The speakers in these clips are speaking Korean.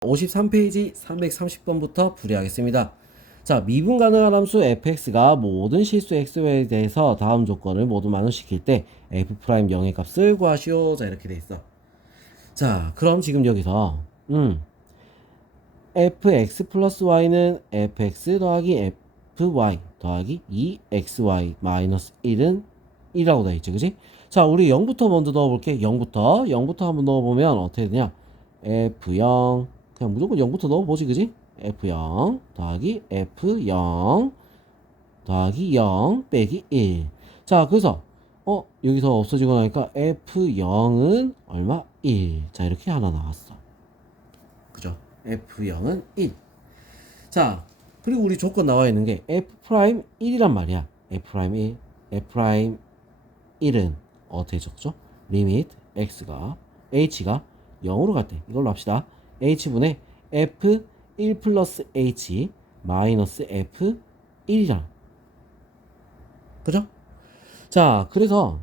53페이지 330번부터 풀이하겠습니다. 자, 미분 가능한 함수 fx가 모든 실수 x에 대해서 다음 조건을 모두 만족시킬 때 f' 0의 값을 구하시오. 자, 이렇게 돼 있어. 자, 그럼 지금 여기서 음 fx 플러스 y는 fx 더하기 fy 더하기 2xy 마이너스 1은 1이라고 돼 있지, 그지? 자, 우리 0부터 먼저 넣어 볼게. 0부터 0부터 한번 넣어 보면 어떻게 되냐? f0 그냥 무조건 0부터 넣어보지, 그지? f0 더하기 f0 더하기 0 빼기 1. 자, 그래서 어 여기서 없어지고 나니까 f0은 얼마? 1. 자, 이렇게 하나 나왔어. 그죠? f0은 1. 자, 그리고 우리 조건 나와 있는 게 f' 1이란 말이야. f' 1, f' 1은 어떻게 적죠? 리밋 x가 h가 0으로 갈 때 이걸로 합시다. H분의 f1 플러스 h 마이너스 f1이잖아. 그죠? 자, 그래서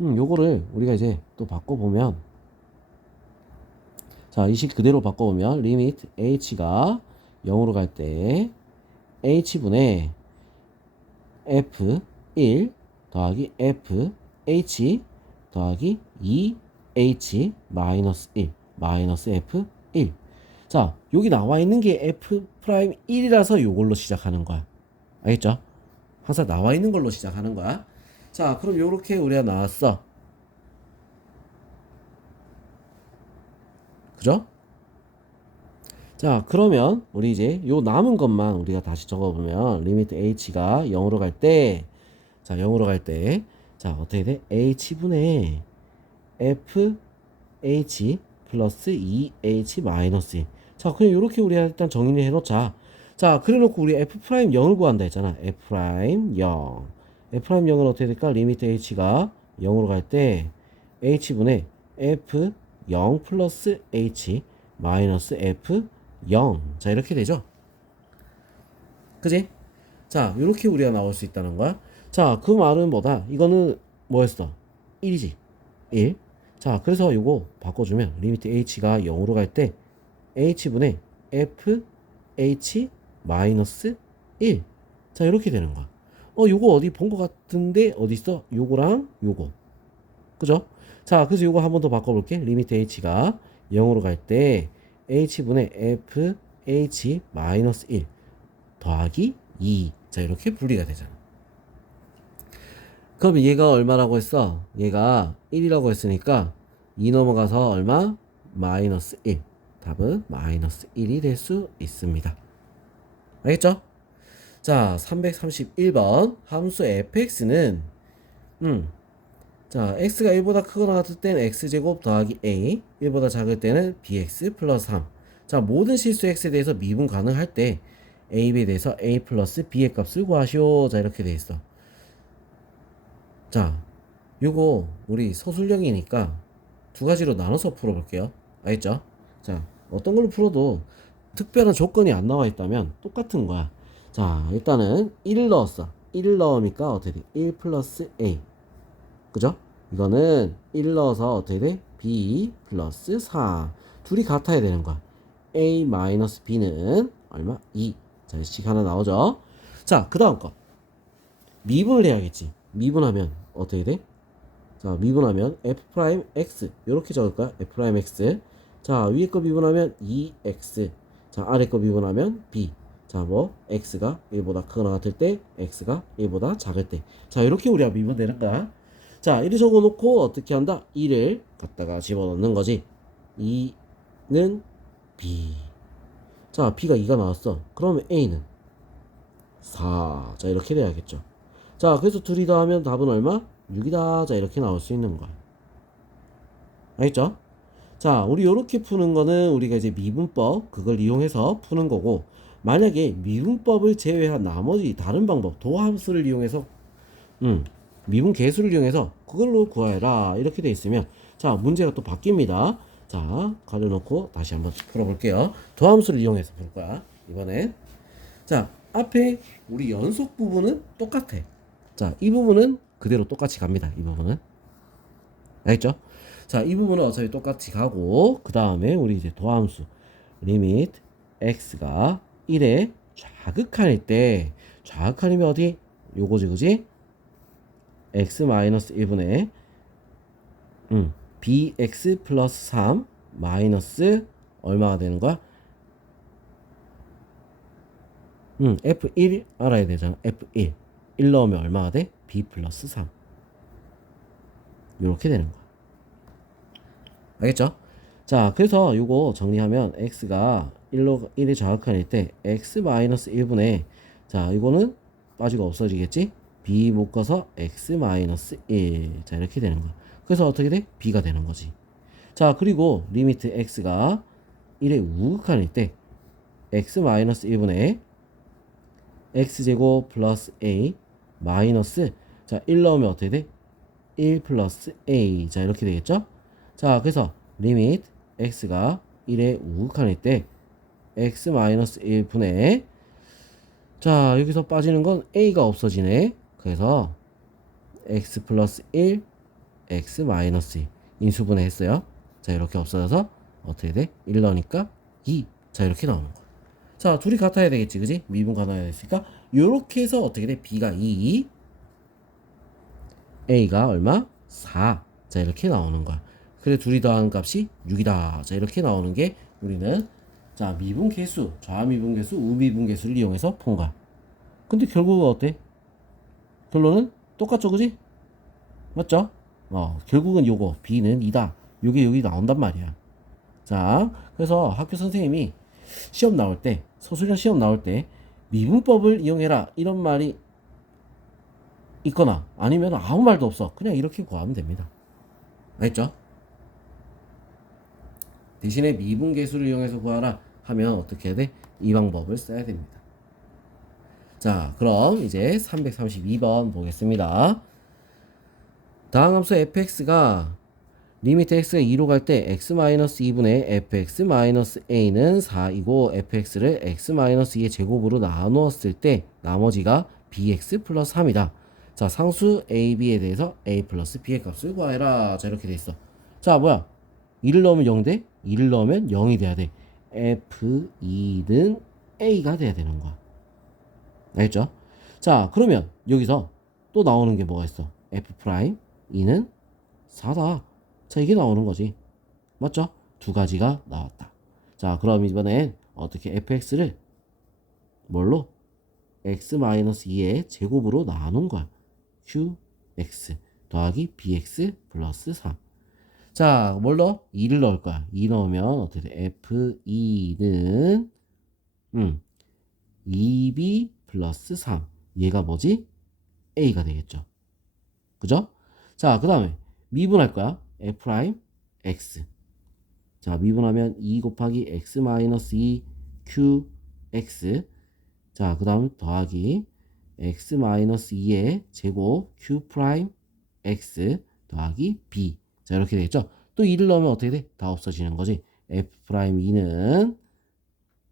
음, 요거를 우리가 이제 또 바꿔보면 자, 이 식 그대로 바꿔보면 리밋 h가 0으로 갈 때 h분의 f1 더하기 f h 더하기 2h 마이너스 1 마이너스 f1 자 여기 나와 있는 게 f 프라임 1이라서 요걸로 시작하는 거야 알겠죠? 항상 나와 있는 걸로 시작하는 거야 자 그럼 요렇게 우리가 나왔어 그죠? 자 그러면 우리 이제 요 남은 것만 우리가 다시 적어보면 리미트 h가 0으로 갈 때 자 0으로 갈 때 자 어떻게 돼? h분의 f h 플러스 2h 마이너스 1. 자 그냥 이렇게 우리가 일단 정의를 해놓자. 자 그래놓고 우리 f 프라임 0을 구한다 했잖아. f 프라임 0. f 프라임 0은 어떻게 될까? 리미트 h가 0으로 갈 때 h분의 f 0 플러스 h 마이너스 f 0. 자 이렇게 되죠. 그지? 자 이렇게 우리가 나올 수 있다는 거야. 자 그 말은 뭐다? 이거는 뭐였어? 1이지. 1. 자, 그래서 요거 바꿔주면 리미트 h가 0으로 갈 때 h분의 f h 마이너스 1. 자, 이렇게 되는 거야. 어, 요거 어디 본 것 같은데 어디 있어? 요거랑 요거. 그죠? 자, 그래서 요거 한 번 더 바꿔볼게. 리미트 h가 0으로 갈 때 h분의 f h 마이너스 1 더하기 2. 자, 이렇게 분리가 되잖아. 그럼 얘가 얼마라고 했어? 얘가 1이라고 했으니까 2 넘어가서 얼마? 마이너스 1. 답은 마이너스 1이 될 수 있습니다. 알겠죠? 자, 331번 함수 fx는 음, 자, x가 1보다 크거나 같을 때는 x제곱 더하기 a, 1보다 작을 때는 bx 플러스 3. 자, 모든 실수 x에 대해서 미분 가능할 때 a, b에 대해서 a 플러스 b의 값을 구하시오. 자, 이렇게 돼 있어. 자, 요거 우리 서술형이니까 두 가지로 나눠서 풀어볼게요. 알겠죠? 자, 어떤 걸로 풀어도 특별한 조건이 안 나와 있다면 똑같은 거야. 자, 일단은 1을 넣었어. 1을 넣으니까 어떻게 돼? 1 플러스 A. 그죠? 이거는 1 넣어서 어떻게 돼? B 플러스 4. 둘이 같아야 되는 거야. A 마이너스 B는 얼마? 2. 자, 식 하나 나오죠? 자, 그 다음 거. 미분을 해야겠지. 미분하면 어떻게 돼? 자, 미분하면 f 프라임 x 이렇게 적을 거야. f 프라임 x. 자, 위에 거 미분하면 2x. 자, 아래 거 미분하면 b. 자, 뭐 x가 1보다 크거나 같을 때 x가 1보다 작을 때. 자, 이렇게 우리가 미분되는 거야. 자, 이리 적어 놓고 어떻게 한다? 2를 갖다가 집어넣는 거지. 2는 b. 자, b가 2가 나왔어. 그러면 a는 4. 자, 이렇게 돼야겠죠. 자, 그래서 둘이 더하면 답은 얼마? 6이다. 자, 이렇게 나올 수 있는 거야. 알겠죠? 자, 우리 이렇게 푸는 거는 우리가 이제 미분법, 그걸 이용해서 푸는 거고, 만약에 미분법을 제외한 나머지 다른 방법, 도함수를 이용해서, 음, 미분 계수를 이용해서 그걸로 구하라. 이렇게 돼 있으면, 자, 문제가 또 바뀝니다. 자, 가려놓고 다시 한번 풀어볼게요. 도함수를 이용해서 풀 거야. 이번엔. 자, 앞에 우리 연속 부분은 똑같아. 자, 이 부분은 그대로 똑같이 갑니다. 이 부분은. 알겠죠? 자, 이 부분은 어차피 똑같이 가고, 그 다음에 우리 이제 도함수. 리미트 x가 1에 좌극한일 때 좌극한이면 어디? 요거지 그지? x 마이너스 1분의 음, bx 플러스 3 마이너스 얼마가 되는 거야? 음, f1 알아야 되잖아. f1. 1 넣으면 얼마가 돼? b 플러스 3. 이렇게 되는 거야. 알겠죠? 자, 그래서 요거 정리하면 x가 1로 1이 좌극한일 때 x 마이너스 1분의 자, 이거는 빠지고 없어지겠지? b 묶어서 x 마이너스 1. 자, 이렇게 되는 거야. 그래서 어떻게 돼? b가 되는 거지. 자, 그리고 리미트 x가 1의 우극한일 때 x 마이너스 1분의 x제곱 플러스 a 마이너스 자, 1 넣으면 어떻게 돼? 1 플러스 a 자, 이렇게 되겠죠? 자, 그래서 리미트 x가 1의 우극한일 때 x 마이너스 1분의 자, 여기서 빠지는 건 a가 없어지네. 그래서 x 플러스 1 x 마이너스 2 인수분해 했어요. 자, 이렇게 없어져서 어떻게 돼? 1 넣으니까 2. 자, 이렇게 나오는 거야. 자, 둘이 같아야 되겠지, 그지? 미분 가나야 됐으니까 요렇게 해서 어떻게 돼? b가 2, a가 얼마? 4. 자, 이렇게 나오는 거야. 그래 둘이 더하는 값이 6이다. 자, 이렇게 나오는 게 우리는 자, 미분 계수, 좌미분 계수, 우미분 계수를 이용해서 푼 거야. 근데 결국은 어때? 결론은 똑같죠, 그지? 맞죠? 어, 결국은 요거 b는 2다. 요게 여기 나온단 말이야. 자, 그래서 학교 선생님이 시험 나올 때, 서술형 시험 나올 때 미분법을 이용해라 이런 말이 있거나 아니면 아무 말도 없어. 그냥 이렇게 구하면 됩니다. 알겠죠? 대신에 미분계수를 이용해서 구하라 하면 어떻게 해야 돼? 이 방법을 써야 됩니다. 자, 그럼 이제 332번 보겠습니다. 다음 함수 fx가 리미트 x가 2로 갈 때 x-2분의 fx-a는 4이고 fx를 x-2의 제곱으로 나누었을 때 나머지가 bx 플러스 3이다. 자, 상수 a, b에 대해서 a 플러스 b의 값을 구하라. 자, 이렇게 돼 있어. 자, 뭐야? 2를 넣으면 0 돼? 2를 넣으면 0이 돼야 돼. f2는 a가 돼야 되는 거야. 알겠죠? 자, 그러면 여기서 또 나오는 게 뭐가 있어? f 프라임 2는 4다. 자, 이게 나오는 거지. 맞죠? 두 가지가 나왔다. 자, 그럼 이번엔 어떻게 fx를 뭘로? x-2의 제곱으로 나눈 거야. qx 더하기 bx 플러스 3. 자, 뭘 넣어? 2를 넣을 거야. 2 넣으면 어떻게 돼? f2는 음, 2b 플러스 3. 얘가 뭐지? a가 되겠죠. 그죠? 자, 그 다음에 미분할 거야. F 프라임 x. 자, 미분하면 2 곱하기 x 마이너스 2 qx. 자, 그 다음 더하기 x 마이너스 2의 제곱 q 프라임 x 더하기 b. 자, 이렇게 되겠죠? 또 2를 넣으면 어떻게 돼? 다 없어지는 거지. f 프라임 2는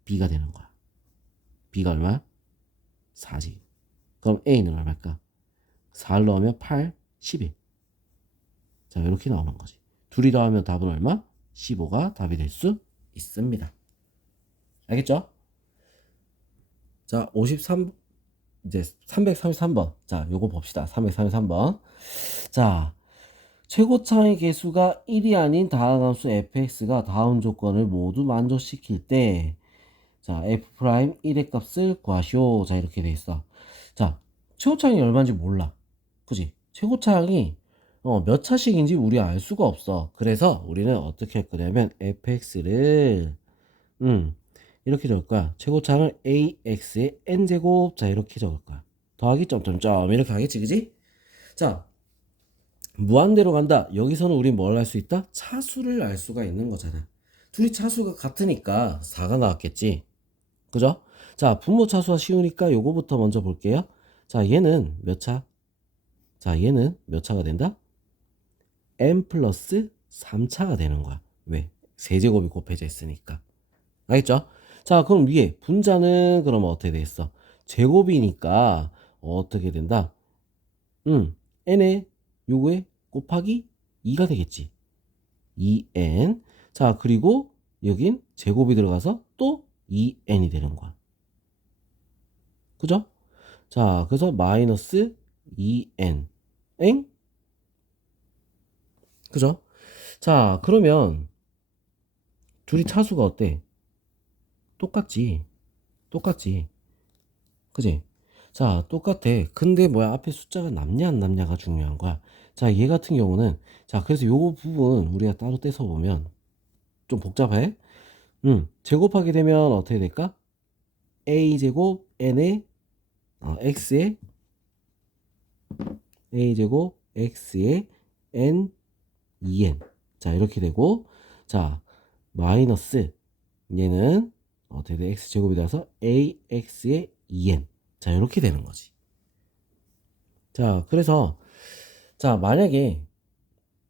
b가 되는 거야. b가 얼마야? 4지. 그럼 a는 얼마일까? 4를 넣으면 8, 11. 자, 이렇게 나오는 거지. 둘이 더하면 답은 얼마? 15가 답이 될 수 있습니다. 알겠죠? 자, 53, 이제 333번. 자, 요거 봅시다. 333번. 자, 최고차의 개수가 1이 아닌 다음 함수 fx가 다음 조건을 모두 만족시킬 때, 자, f 프라임 1의 값을 구하시오. 자, 이렇게 돼 있어. 자, 최고차항이 얼마인지 몰라. 그지? 최고차항이 어, 몇 차식인지 우리 알 수가 없어. 그래서 우리는 어떻게 할 거냐면 fx를 음, 이렇게 적을 거야. 최고차항을 ax의 n제곱 자 이렇게 적을 거야. 더하기 점점점 이렇게 하겠지 그지? 자 무한대로 간다. 여기서는 우리 뭘 할 수 있다? 차수를 알 수가 있는 거잖아. 둘이 차수가 같으니까 4가 나왔겠지. 그죠? 자 분모 차수가 쉬우니까 요거부터 먼저 볼게요. 자 얘는 몇 차? 자 얘는 몇 차가 된다? N 플러스 3차가 되는 거야. 왜? 세제곱이 곱해져 있으니까. 알겠죠? 자, 그럼 위에 분자는 그럼 어떻게 돼 있어? 제곱이니까 어떻게 된다? 음, n에 요거에 곱하기 2가 되겠지. 2n. 자, 그리고 여긴 제곱이 들어가서 이것도 2n이 되는 거야. 그죠? 자, 그래서 마이너스 2n. 엥? 그죠? 자, 그러면 둘이 차수가 어때? 똑같지. 똑같지. 그지? 자, 똑같아. 근데 뭐야? 앞에 숫자가 남냐 안 남냐가 중요한 거야. 자, 얘 같은 경우는 자, 그래서 요 부분 우리가 따로 떼서 보면 좀 복잡해. 음, 제곱하게 되면 어떻게 될까? a 제곱 n의 어, x의 a 제곱 x의 n 2n 자 이렇게 되고 자 마이너스 얘는 어떻게 돼 x 제곱이 돼서 ax의 2n 자 이렇게 되는 거지. 자 그래서 자 만약에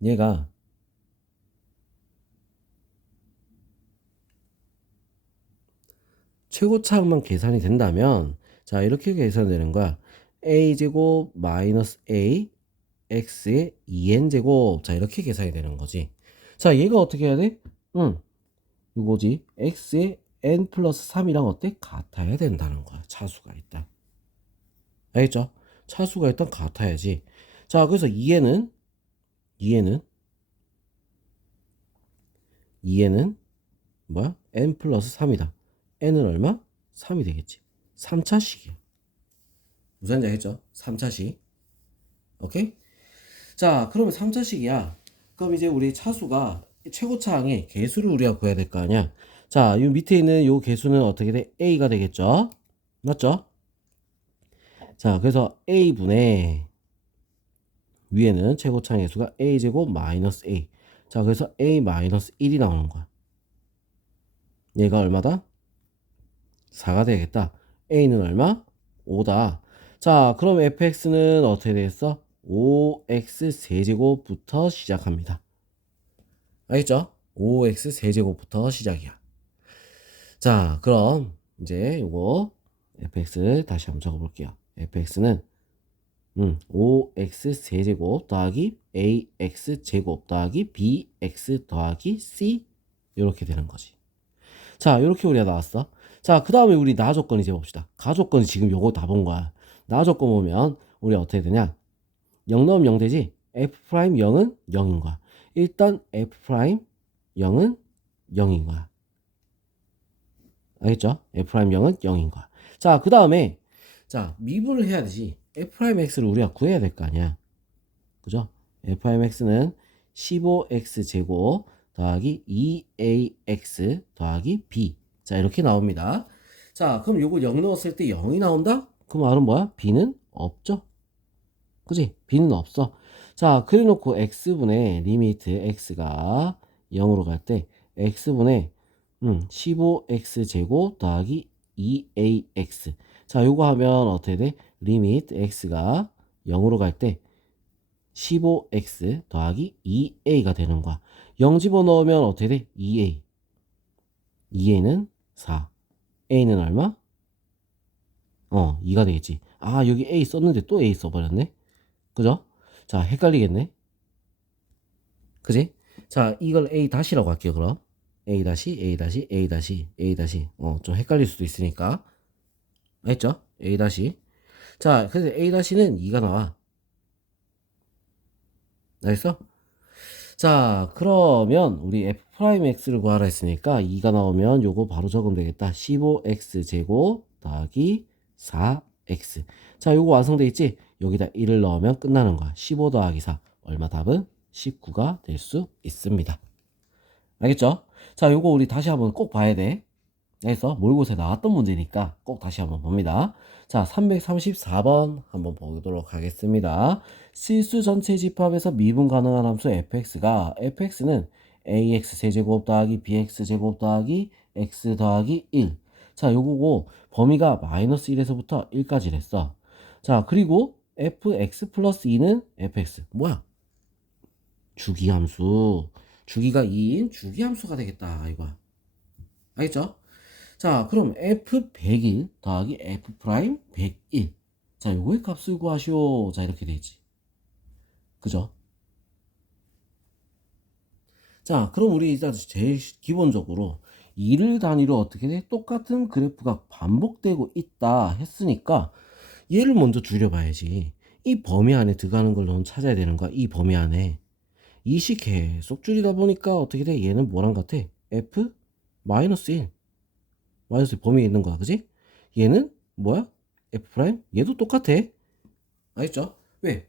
얘가 최고차만 계산이 된다면 자 이렇게 계산되는 거야. A 제곱 마이너스 a x의 2n 제곱 자 이렇게 계산이 되는 거지 자 얘가 어떻게 해야 돼? 응 이거지 x의 n 플러스 3이랑 어때? 같아야 된다는 거야 차수가 일단 알겠죠? 차수가 일단 같아야지 자 그래서 2n은 2n은 2n은 뭐야? n 플러스 3이다 n은 얼마? 3이 되겠지 3차식이야 무슨 말인지 알겠죠? 3차식 오케이? 자 그러면 3차식이야 그럼 이제 우리 차수가 최고차항의 개수를 우리가 구해야 될 거 아니야 자, 요 밑에 있는 요 개수는 어떻게 돼? A가 되겠죠? 맞죠? 자, 그래서 A분의 위에는 최고차항의 수가 A제곱 마이너스 A. 자, 그래서 A 마이너스 1이 나오는 거야. 얘가 얼마다? 4가 되겠다. A는 얼마? 5다. 자, 그럼 fx는 어떻게 되겠어? 5x 세제곱부터 시작합니다. 알겠죠? 5x 세제곱부터 시작이야. 자, 그럼 이제 요거 fx 다시 한번 적어 볼게요. fx는 음, 5x 세제곱 더하기 ax 제곱 더하기 bx 더하기 c 이렇게 되는 거지. 자, 이렇게 우리가 나왔어. 자, 그 다음에 우리 나 조건 이제 봅시다. 가 조건이 지금 요거 다 본 거야. 나 조건 보면 우리 어떻게 되냐? 0 넣으면 0 되지? f 프라임 0은 0인 거야. 일단 f 프라임 0은 0인 거야. 알겠죠? f 프라임 0은 0인 거야. 자, 그 다음에 자, 미분을 해야 되지. f 프라임 x를 우리가 구해야 될 거 아니야. 그죠? f 프라임 x는 15x 제곱 더하기 2ax 더하기 b. 자, 이렇게 나옵니다. 자, 그럼 요거 0 넣었을 때 0이 나온다? 그 말은 뭐야? b는 없죠? 그지? b는 없어. 자, 그래 놓고 x분의 리미트 x가 0으로 갈 때 x분의 음, 15x 제곱 더하기 2ax. 자, 요거 하면 어떻게 돼? 리미트 x가 0으로 갈 때 15x 더하기 2a가 되는 거야. 0 집어넣으면 어떻게 돼? 2a. 2a는 4. a는 얼마? 어, 2가 되겠지. 아, 여기 a 썼는데 또 a 써버렸네. 그죠? 자, 헷갈리겠네. 그지? 자, 이걸 a 다시라고 할게요, 그럼. a 다시, a 다시, a 다시, a 다시. 어, 좀 헷갈릴 수도 있으니까. 알겠죠? a 다시. 자, 그래서 a 다시는 2가 나와. 알겠어? 자, 그러면 우리 f 프라임 x를 구하라 했으니까 2가 나오면 요거 바로 적으면 되겠다. 15x 제곱 더하기 4x. 자, 요거 완성돼 있지? 여기다 1을 넣으면 끝나는 거야. 15 더하기 4. 얼마 답은 19가 될 수 있습니다. 알겠죠? 자, 요거 우리 다시 한번 꼭 봐야 돼. 그래서 모의고사에 나왔던 문제니까 꼭 다시 한번 봅니다. 자, 334번 한번 보도록 하겠습니다. 실수 전체 집합에서 미분 가능한 함수 fx가 fx는 ax 세제곱 더하기 bx 제곱 더하기 x 더하기 1. 자, 요거고 범위가 마이너스 1에서부터 1까지 랬어. 자, 그리고 fx 플러스 2는 fx. 뭐야? 주기함수. 주기가 2인 주기함수가 되겠다. 이거야. 알겠죠? 자, 그럼 f 101 더하기 f 프라임 101. 자, 요거의 값을 구하시오. 자, 이렇게 되지. 그죠? 자, 그럼 우리 일단 제일 기본적으로 2를 단위로 어떻게 돼? 똑같은 그래프가 반복되고 있다 했으니까 얘를 먼저 줄여봐야지. 이 범위 안에 들어가는 걸 넌 찾아야 되는 거야. 이 범위 안에. 이식 계속 줄이다 보니까 어떻게 돼? 얘는 뭐랑 같아? F 마이너스 1. 마이너스 1 범위에 있는 거야. 그지? 얘는 뭐야? F 프라임? 얘도 똑같아. 알겠죠? 왜?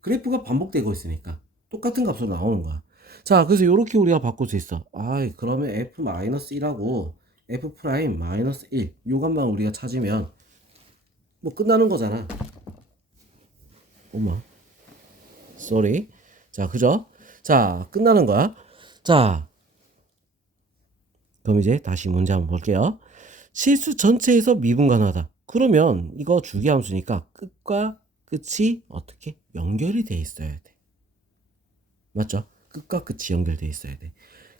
그래프가 반복되고 있으니까. 똑같은 값으로 나오는 거야. 자, 그래서 이렇게 우리가 바꿀 수 있어. 아, 그러면 F 마이너스 1하고 F 프라임 마이너스 1. 요것만 우리가 찾으면 뭐 끝나는 거잖아. 엄마. 쏘리. 자, 그죠? 자, 끝나는 거야. 자, 그럼 이제 다시 문제 한번 볼게요. 실수 전체에서 미분 가능하다. 그러면 이거 주기 함수니까 끝과 끝이 어떻게 연결이 돼 있어야 돼. 맞죠? 끝과 끝이 연결돼 있어야 돼.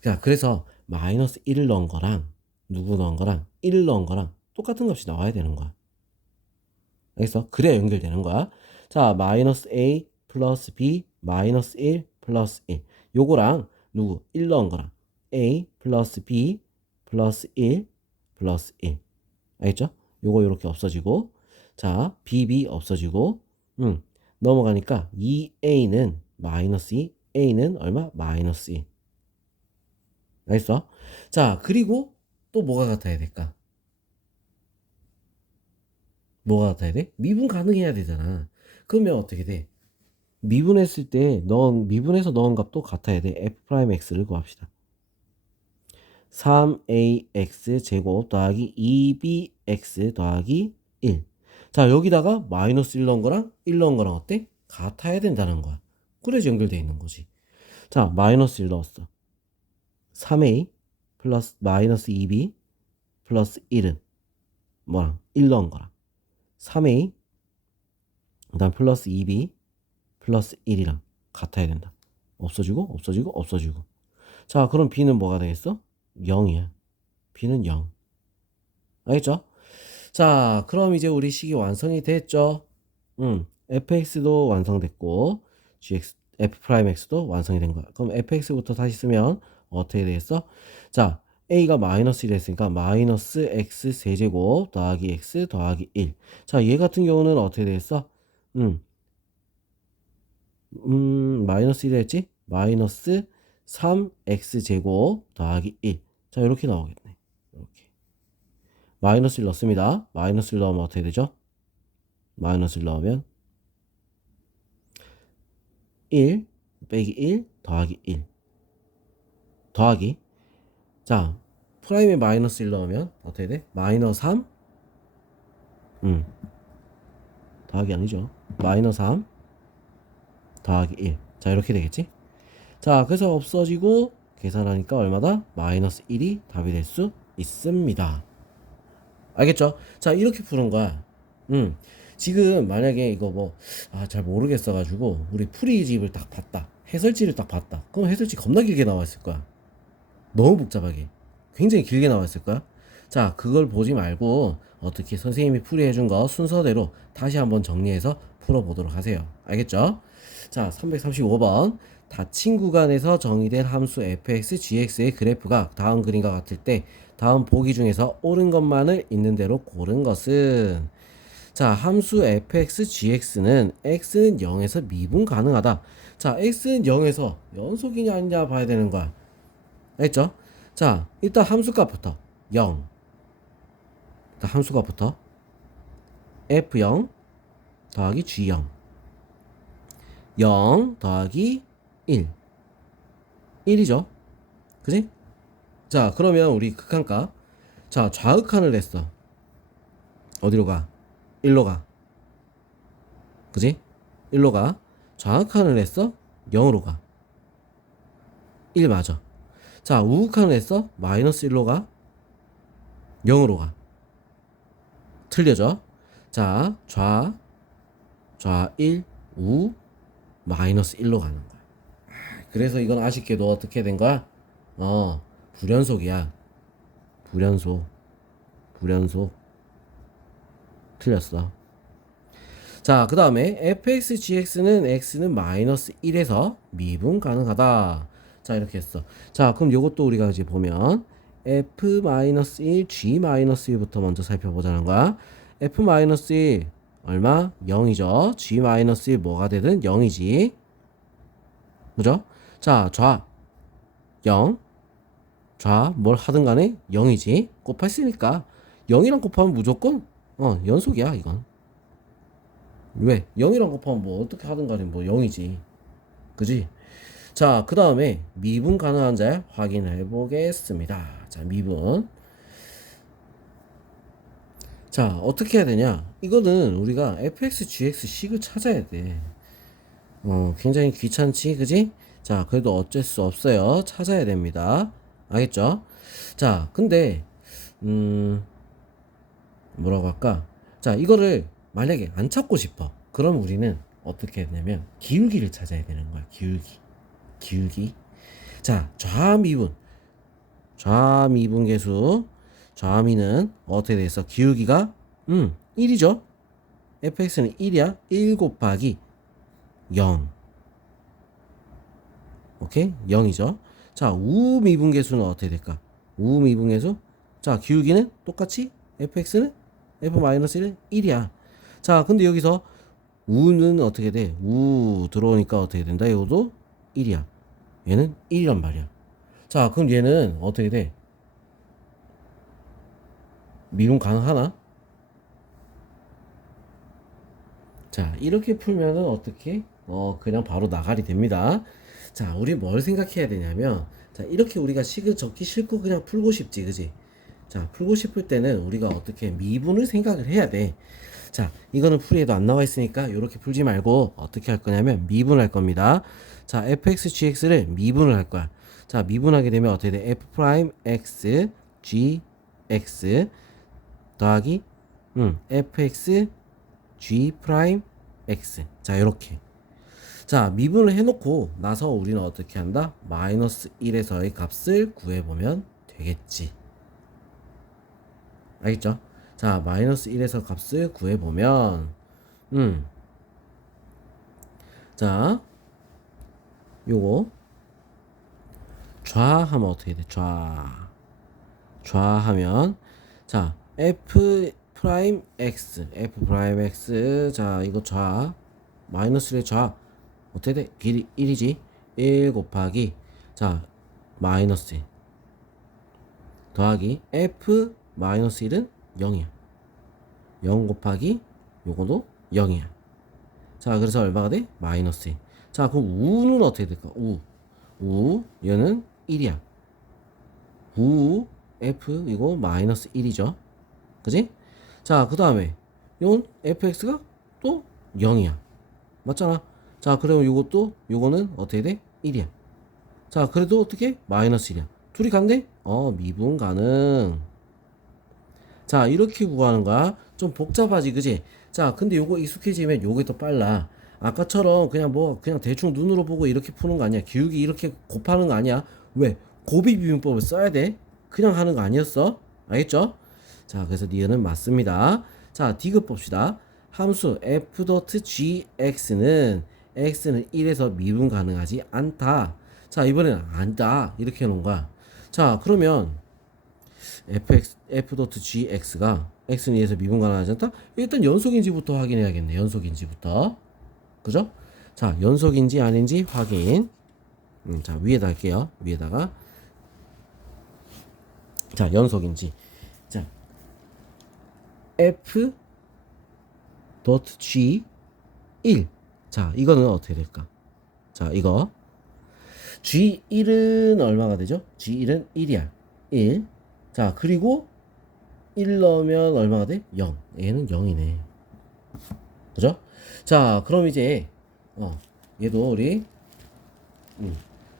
자, 그래서 마이너스 1을 넣은 거랑 누구 넣은 거랑 1을 넣은 거랑 똑같은 값이 나와야 되는 거야. 알겠어? 그래야 연결되는 거야. 자, 마이너스 A 플러스 B 마이너스 1 플러스 1. 요거랑 누구 1 넣은 거랑 A 플러스 B 플러스 1 플러스 1. 알겠죠? 요거 요렇게 없어지고 자, BB 없어지고 음, 넘어가니까 2A는 마이너스 2 A는 얼마? 마이너스 1. 알겠어? 자, 그리고 또 뭐가 같아야 될까? 뭐가 같아야 돼? 미분 가능해야 되잖아. 그러면 어떻게 돼? 미분했을 때 넣은 미분해서 넣은 값도 같아야 돼. f 프라임 x를 구합시다. 3ax 제곱 더하기 2bx 더하기 1. 자, 여기다가 마이너스 1 넣은 거랑 1 넣은 거랑 어때? 같아야 된다는 거야. 그래서 연결되어 있는 거지. 자, 마이너스 1 넣었어. 3a 플러스 마이너스 2b 플러스 1은 뭐랑 1 넣은 거랑 3a 그다음 플러스 2b 플러스 1이랑 같아야 된다. 없어지고 없어지고 없어지고. 자, 그럼 b는 뭐가 되겠어? 0이야. b는 0. 알겠죠? 자, 그럼 이제 우리 식이 완성이 됐죠? 음, fx도 완성됐고 gx f 프라임 x도 완성이 된 거야. 그럼 fx부터 다시 쓰면 어떻게 되겠어? 자, a가 마이너스 1 했으니까 마이너스 x 세제곱 더하기 x 더하기 1. 자, 얘 같은 경우는 어떻게 되겠어? 음, 음, 마이너스 1 했지? 마이너스 3x 제곱 더하기 1. 자, 이렇게 나오겠네. 이렇게. 마이너스 1 넣습니다. 마이너스 1 넣으면 어떻게 되죠? 마이너스 1 넣으면 1 빼기 1 더하기 1 더하기 자 프라임에 마이너스 1 넣으면 어떻게 돼? 마이너스 3 음. 더하기 아니죠 마이너스 3 더하기 1 자 이렇게 되겠지 자 그래서 없어지고 계산하니까 얼마다? 마이너스 1이 답이 될 수 있습니다 알겠죠? 자 이렇게 푸는 거야 음. 지금 만약에 이거 뭐 아 잘 모르겠어 가지고 우리 프리집을 딱 봤다 해설지를 딱 봤다 그럼 해설지 겁나 길게 나와 있을 거야 너무 복잡하게 굉장히 길게 거야 자 그걸 보지 말고 어떻게 선생님이 풀이해 준 거 순서대로 다시 한번 정리해서 풀어 보도록 하세요 알겠죠 자 335번 닫힌 구간에서 정의된 함수 fx, gx의 그래프가 다음 그림과 같을 때 다음 보기 중에서 옳은 것만을 있는 대로 고른 것은 자, 함수 fx, gx는 x는 0에서 미분 가능하다. 자, x는 0에서 연속이냐 아니냐 봐야 되는 거야. 알겠죠? 자, 일단 함수값부터 0. 일단 함수값부터 f0 더하기 g0 0 더하기 1 1이죠. 그지? 자, 그러면 우리 극한값 자, 좌극한을 냈어. 어디로 가? 1로 가. 그지? 1로 가. 좌극한을 했어? 0으로 가. 1 맞아. 자, 우극한을 했어? 마이너스 1로 가. 0으로 가. 틀려져. 자, 좌, 좌 1, 우, 마이너스 1로 가는 거야. 그래서 이건 아쉽게도 어떻게 된 거야? 어, 불연속이야. 불연속. 불연속. 틀렸어. 자, 그 다음에 fx, gx는 x는 마이너스 1에서 미분 가능하다. 자, 이렇게 했어. 자, 그럼 요것도 우리가 이제 보면 f-1 g-1부터 먼저 살펴보자는 거야. f-1 얼마? 0이죠. g-1 뭐가 되든 0이지. 그죠? 자, 좌 0. 좌 뭘 하든 간에 0이지. 곱했으니까 0이랑 곱하면 무조건 어, 연속이야, 이건. 왜? 0이랑 곱하면 뭐 어떻게 하든 간에 뭐 0이지. 그지? 자, 그 다음에 미분 가능한 자 확인해 보겠습니다. 자, 미분. 자, 어떻게 해야 되냐? 이거는 우리가 fx, gx, 식을 찾아야 돼. 어, 굉장히 귀찮지, 그지? 자, 그래도 어쩔 수 없어요. 찾아야 됩니다. 알겠죠? 자, 근데, 음, 뭐라고 할까? 자, 이거를 만약에 안 찾고 싶어. 그럼 우리는 어떻게 했냐면, 기울기를 찾아야 되는 거야, 기울기. 기울기. 자, 좌미분. 좌미분 계수. 좌미는 어떻게 돼 있어? 기울기가, 음, 1이죠? fx는 1이야. 1 곱하기 0. 오케이? 0이죠. 자, 우미분 계수는 어떻게 될까? 우미분 계수? 자, 기울기는 똑같이 fx는 f-1은 1이야. 자, 근데 여기서 우는 어떻게 돼? 우 들어오니까 어떻게 된다? 이것도 1이야. 얘는 1이란 말이야. 자, 그럼 얘는 어떻게 돼? 미분 가능하나? 자, 이렇게 풀면은 어떻게? 어, 그냥 바로 나가리 됩니다. 자, 우리 뭘 생각해야 되냐면, 자, 이렇게 우리가 식을 적기 싫고 그냥 풀고 싶지, 그지? 자, 풀고 싶을 때는 우리가 어떻게 미분을 생각을 해야 돼. 자, 이거는 풀이에도 안 나와 있으니까 이렇게 풀지 말고 어떻게 할 거냐면 미분할 겁니다. 자, fx, gx를 미분을 할 거야. 자, 미분하게 되면 어떻게 돼? f 프라임 x, g, x 더하기 음, fx, g 프라임 x. 자, 이렇게. 자, 미분을 해 놓고 나서 우리는 어떻게 한다? 마이너스 1에서의 값을 구해 보면 되겠지. 알겠죠? 자, 마이너스 1에서 값을 구해보면, 음. 자, 요거, 좌 하면 어떻게 돼? 좌. 좌 하면, 자, f 프라임 x, f 프라임 x, 자, 이거 좌, 마이너스 1의 좌, 어떻게 돼? 길이 1이지? 1 곱하기, 자, 마이너스 1. 더하기, f 마이너스 1은 0이야. 0 곱하기 요거도 0이야. 자, 그래서 얼마가 돼? 마이너스 1. 자, 그럼 우는 어떻게 될까? 우. 우, 얘는 1이야. 우, f, 이거 마이너스 1이죠. 그지? 자, 그 다음에, 이건 fx가 또 0이야. 맞잖아. 자, 그러면 요것도, 요거는 어떻게 돼? 1이야. 자, 그래도 어떻게? 마이너스 1이야. 둘이 간대? 어, 미분 가능. 자, 이렇게 구하는 거야. 좀 복잡하지, 그지? 자, 근데 요거 익숙해지면 요게 더 빨라. 아까처럼 그냥 뭐, 그냥 대충 눈으로 보고 이렇게 푸는 거 아니야. 기울기 이렇게 곱하는 거 아니야. 왜? 고비 비빔법을 써야 돼. 그냥 하는 거 아니었어. 알겠죠? 자, 그래서 니은은 맞습니다. 자, 디귿 봅시다. 함수 f.gx는 x는 1에서 미분 가능하지 않다. 자, 이번에는 안다. 이렇게 해놓은 거야. 자, 그러면 fx, f.gx가 x는 2에서 미분 가능하지 않다? 일단 연속인지부터 확인해야겠네. 연속인지부터. 그죠? 자, 연속인지 아닌지 확인. 음, 자, 위에다 할게요. 위에다가. 자, 연속인지. 자, f. g 1. 자, 이거는 어떻게 될까? 자, 이거. G1은 얼마가 되죠? G1은 1이야. 1. 자, 그리고 1 넣으면 얼마가 돼? 0. 얘는 0이네. 그죠? 자, 그럼 이제, 어, 얘도 우리, 음,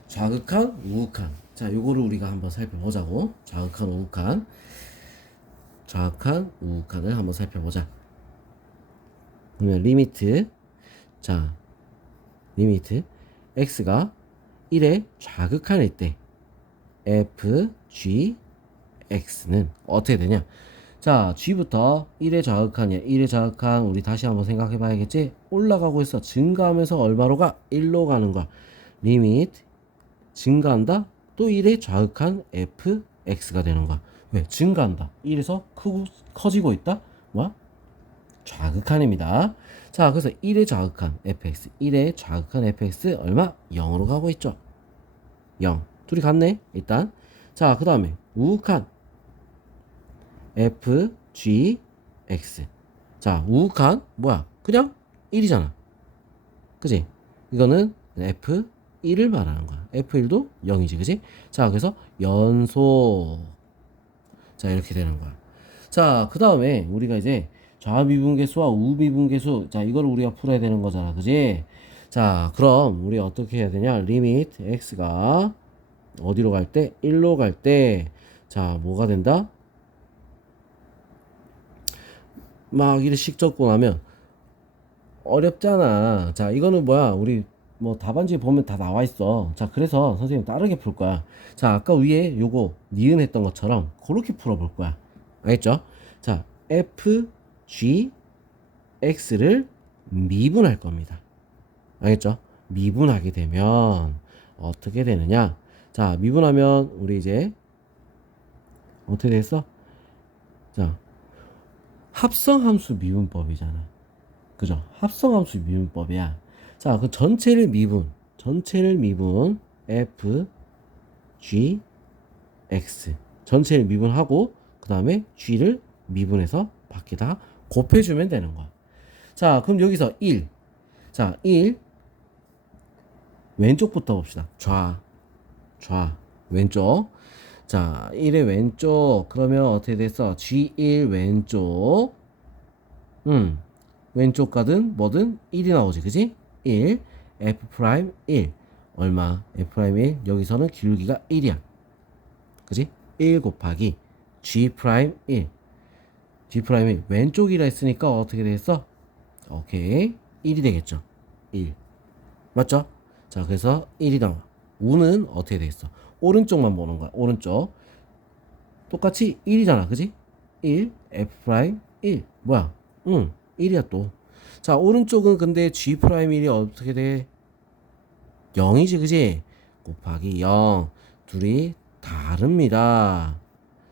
좌극한, 우극한. 자, 요거를 우리가 한번 살펴보자고. 좌극한, 우극한. 좌극한, 우극한을 한번 살펴보자. 그러면 리미트. 자, 리미트. x가 1의 좌극한일 때, f, g, x는 어떻게 되냐? 자, g부터 1의 좌극한이야. 1의 좌극한 우리 다시 한번 생각해 봐야겠지? 올라가고 있어. 증가하면서 얼마로 가? 1로 가는 거야. 리미트 증가한다. 또 1의 좌극한 f x가 되는 거야. 왜? 증가한다. 1에서 크고 커지고 있다. 뭐야? 좌극한입니다. 자, 그래서 1의 좌극한 fx, 1의 좌극한 fx 얼마? 0으로 가고 있죠. 0. 둘이 같네. 일단. 자, 그 다음에 우극한 f, g, x. 자, 우극한 뭐야? 그냥 1이잖아. 그지? 이거는 f 1을 말하는 거야. f1도 0이지, 그지? 자, 그래서 연속. 자, 이렇게 되는 거야. 자, 그 다음에 우리가 이제 좌미분계수와 우미분계수, 자, 이걸 우리가 풀어야 되는 거잖아, 그지? 자, 그럼 우리 어떻게 해야 되냐? 리미트 x가 어디로 갈 때? 1로 갈 때, 자, 뭐가 된다? 막 이렇게 적고 나면 어렵잖아. 자, 이거는 뭐야? 우리 뭐 답안지 보면 다 나와 있어. 자, 그래서 선생님 다르게 풀 거야. 자, 아까 위에 요거 니은 했던 것처럼 그렇게 풀어 볼 거야. 알겠죠? 자, f, g, x를 미분할 겁니다. 알겠죠? 미분하게 되면 어떻게 되느냐? 자, 미분하면 우리 이제 어떻게 됐어? 자, 합성함수 미분법이잖아. 그죠? 합성함수 미분법이야. 자, 그 전체를 미분, 전체를 미분 f, g, x 전체를 미분하고 그 다음에 g를 미분해서 밖에다 곱해주면 되는 거야. 자, 그럼 여기서 1. 자, 1. 왼쪽부터 봅시다. 좌, 좌, 왼쪽. 자, 1의 왼쪽. 그러면 어떻게 됐어? G1 왼쪽. 음, 왼쪽 가든 뭐든 1이 나오지. 그지? 1. F 프라임 1. 얼마? F 프라임 1. 여기서는 기울기가 1이야. 그지? 1 곱하기 G 프라임 1. G 프라임 1. 왼쪽이라 했으니까 어떻게 되겠어? 오케이. 1이 되겠죠. 1. 맞죠? 자, 그래서 1이 나와. 우는 어떻게 되겠어? 오른쪽만 보는 거야. 오른쪽. 똑같이 1이잖아. 그지? 1, F 프라임 1. 뭐야? 응, 1이야 또. 자, 오른쪽은 근데 G 프라임 1이 어떻게 돼? 0이지, 그지? 곱하기 0. 둘이 다릅니다.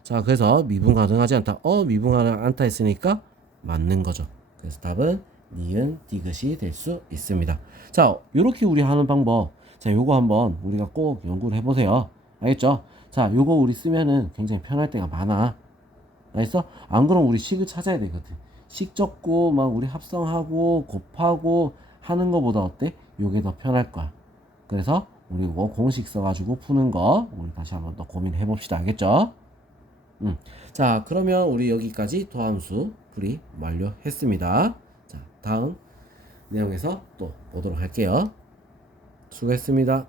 자, 그래서 미분 가능하지 않다. 어, 미분 가능 않다 했으니까 맞는 거죠. 그래서 답은 니은 디귿이 될 수 있습니다. 자, 요렇게 우리 하는 방법. 자, 요거 한번 우리가 꼭 연구를 해보세요. 알겠죠? 자, 요거 우리 쓰면은 굉장히 편할 때가 많아. 알겠어? 안 그러면 우리 식을 찾아야 되거든. 식 적고 막 우리 합성하고 곱하고 하는 거보다 어때? 요게 더 편할 거야. 그래서 우리 이거 공식 써가지고 푸는 거 우리 다시 한번 더 고민해 봅시다. 알겠죠? 음. 자, 그러면 우리 여기까지 도함수 풀이 완료했습니다. 자, 다음 내용에서 또 보도록 할게요. 수고했습니다.